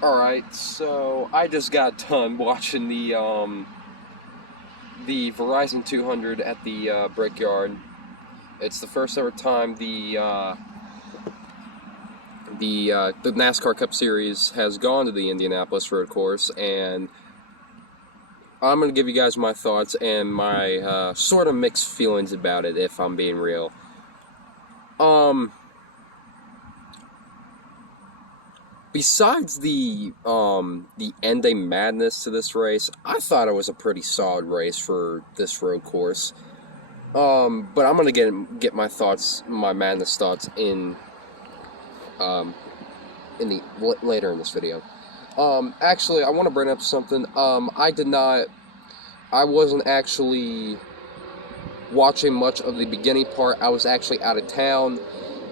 Alright, so I just got done watching the Verizon 200 at the Brickyard. It's the first ever time the NASCAR Cup Series has gone to the Indianapolis Road Course, and I'm gonna give you guys my thoughts and my sort of mixed feelings about it, if I'm being real. Um, Besides the ending madness to this race, I thought it was a pretty solid race for this road course. But I'm gonna get my thoughts, my madness thoughts um in the later in this video. Actually, I want to bring up something. I wasn't actually watching much of the beginning part. I was actually out of town,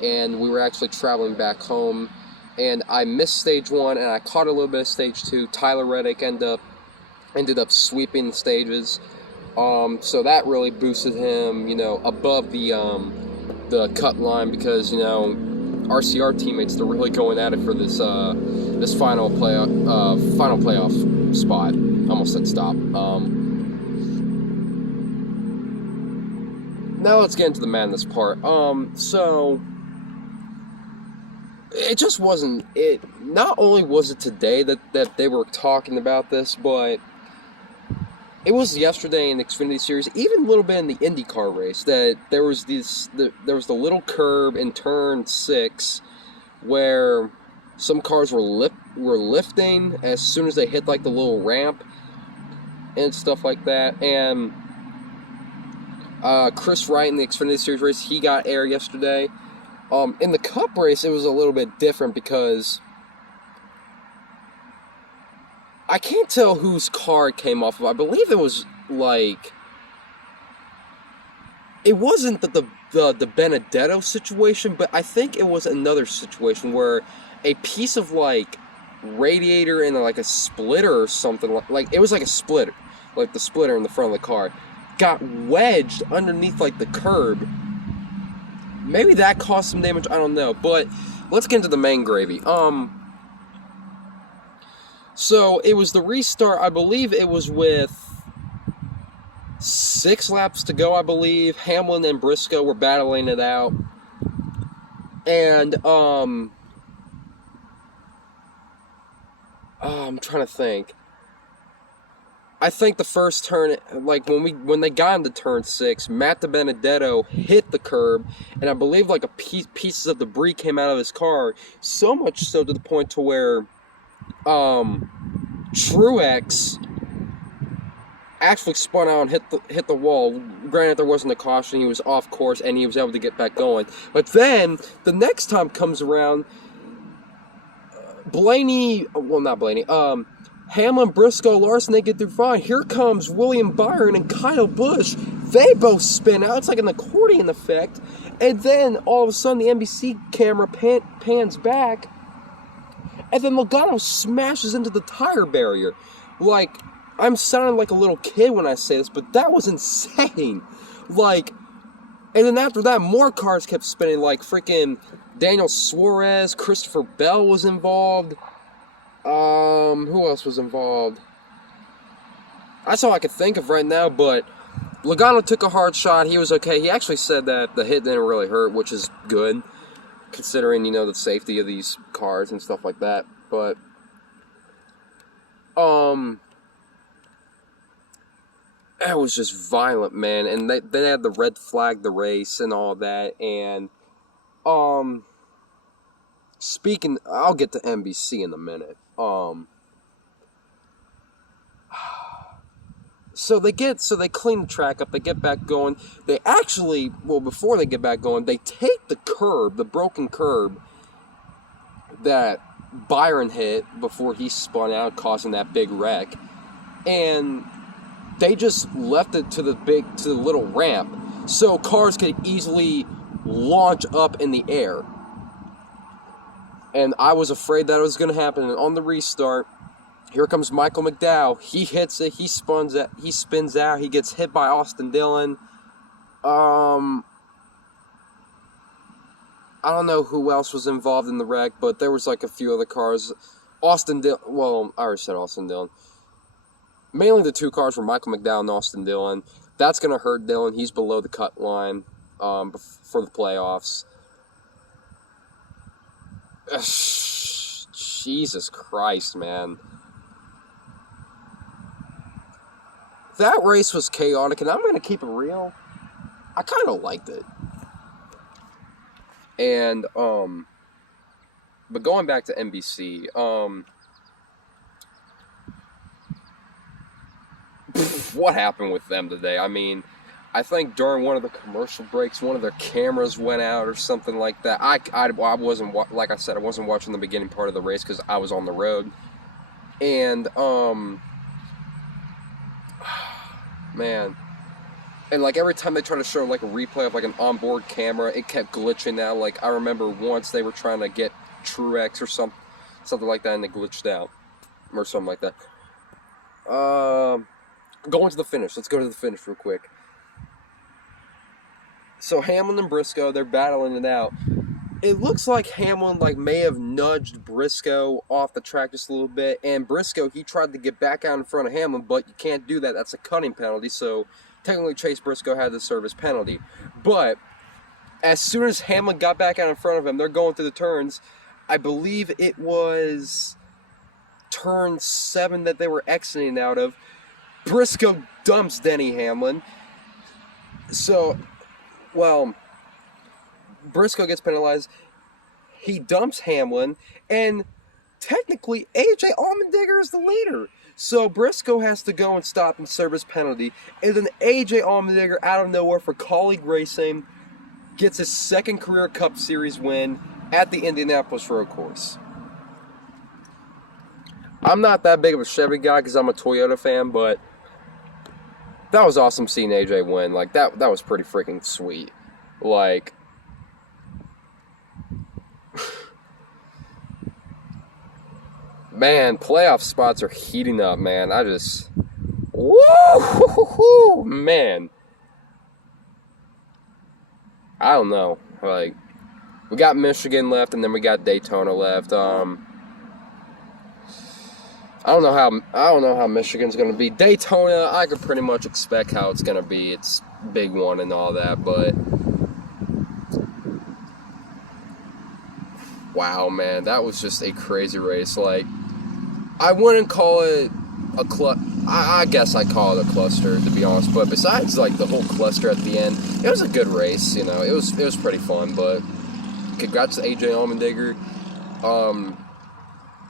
and we were actually traveling back home, and I missed stage one, and I caught a little bit of stage two. Tyler Reddick ended up sweeping the stages. So that really boosted him, above the cut line, because RCR teammates, they're really going at it for this final playoff spot. Almost said stop. Now let's get into the madness part. So it just wasn't it. Not only was it today that they were talking about this, but it was yesterday in the Xfinity Series, even a little bit in the IndyCar race, that there was the little curb in turn 6 where some cars were lifting as soon as they hit like the little ramp and stuff like that. And Chris Wright in the Xfinity Series race, he got air yesterday. In the Cup race, it was a little bit different because I can't tell whose car it came off of. I believe it was like, it wasn't the Benedetto situation, but I think it was another situation where a piece of like radiator and like a splitter or something, like it was like a splitter, like the splitter in the front of the car, got wedged underneath like the curb. Maybe that caused some damage, I don't know. But let's get into the main gravy. So it was the restart. I believe it was with 6 laps to go, I believe. Hamlin and Briscoe were battling it out. And I'm trying to think. I think the first turn, like when they got into turn 6, Matt DiBenedetto hit the curb, and I believe like pieces of debris came out of his car, so much so to the point to where Truex actually spun out and hit the wall. Granted, there wasn't a caution; he was off course, and he was able to get back going. But then the next time comes around, not Blaney, Hamlin, Briscoe, Larson, they get through fine. Here comes William Byron and Kyle Busch. They both spin out. It's like an accordion effect. And then all of a sudden the NBC camera pans back, and then Logano smashes into the tire barrier. Like, I'm sounding like a little kid when I say this, but that was insane. Like, and then after that, more cars kept spinning. Like freaking Daniel Suarez, Christopher Bell was involved. Who else was involved? That's all I could think of right now, but Logano took a hard shot. He was okay. He actually said that the hit didn't really hurt, which is good, considering, the safety of these cars and stuff like that. But, that was just violent, man. And they had the red flag the race and all that. And, speaking, I'll get to NBC in a minute. So they clean the track up, they get back going. They actually, before they get back going, they take the broken curb that Byron hit before he spun out, causing that big wreck, and they just left it to the little ramp, so cars could easily launch up in the air. And I was afraid that was going to happen. And on the restart, here comes Michael McDowell. He hits it. He spins out. He gets hit by Austin Dillon. I don't know who else was involved in the wreck, but there was like a few other cars. Austin Dillon. Well, I already said Austin Dillon. Mainly the two cars were Michael McDowell and Austin Dillon. That's going to hurt Dillon. He's below the cut line for the playoffs. Jesus Christ, man. That race was chaotic, and I'm going to keep it real. I kind of liked it. And, but going back to NBC, what happened with them today? I mean, I think during one of the commercial breaks, one of their cameras went out or something like that. I wasn't, like I said, I wasn't watching the beginning part of the race because I was on the road. And, man. And, like, every time they tried to show, like, a replay of, like, an onboard camera, it kept glitching out. Like, I remember once they were trying to get Truex or something like that, and it glitched out. Or something like that. Going to the finish. Let's go to the finish real quick. So, Hamlin and Briscoe, they're battling it out. It looks like Hamlin, like, may have nudged Briscoe off the track just a little bit. And Briscoe, he tried to get back out in front of Hamlin, but you can't do that. That's a cutting penalty, so technically Chase Briscoe had to serve his penalty. But as soon as Hamlin got back out in front of him, they're going through the turns. I believe it was turn 7 that they were exiting out of. Briscoe dumps Denny Hamlin. So, well, Briscoe gets penalized. He dumps Hamlin, and technically AJ Allmendinger is the leader. So Briscoe has to go and stop and serve his penalty. And then AJ Allmendinger, out of nowhere for Colleague Racing, gets his second career Cup Series win at the Indianapolis Road Course. I'm not that big of a Chevy guy because I'm a Toyota fan, but that was awesome seeing AJ win. Like, that was pretty freaking sweet. Like, man, playoff spots are heating up, man. Woo, man. I don't know. Like, we got Michigan left, and then we got Daytona left. I don't know how Michigan's gonna be. Daytona, I could pretty much expect how it's gonna be. It's a big one and all that, but wow, man, that was just a crazy race. Like, I wouldn't call it a I guess I call it a cluster, to be honest. But besides, like, the whole cluster at the end, it was a good race. You know, it was pretty fun. But congrats to AJ Allmendinger.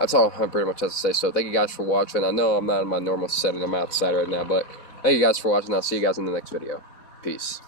That's all I pretty much have to say. So thank you guys for watching. I know I'm not in my normal setting. I'm outside right now, but thank you guys for watching. I'll see you guys in the next video. Peace.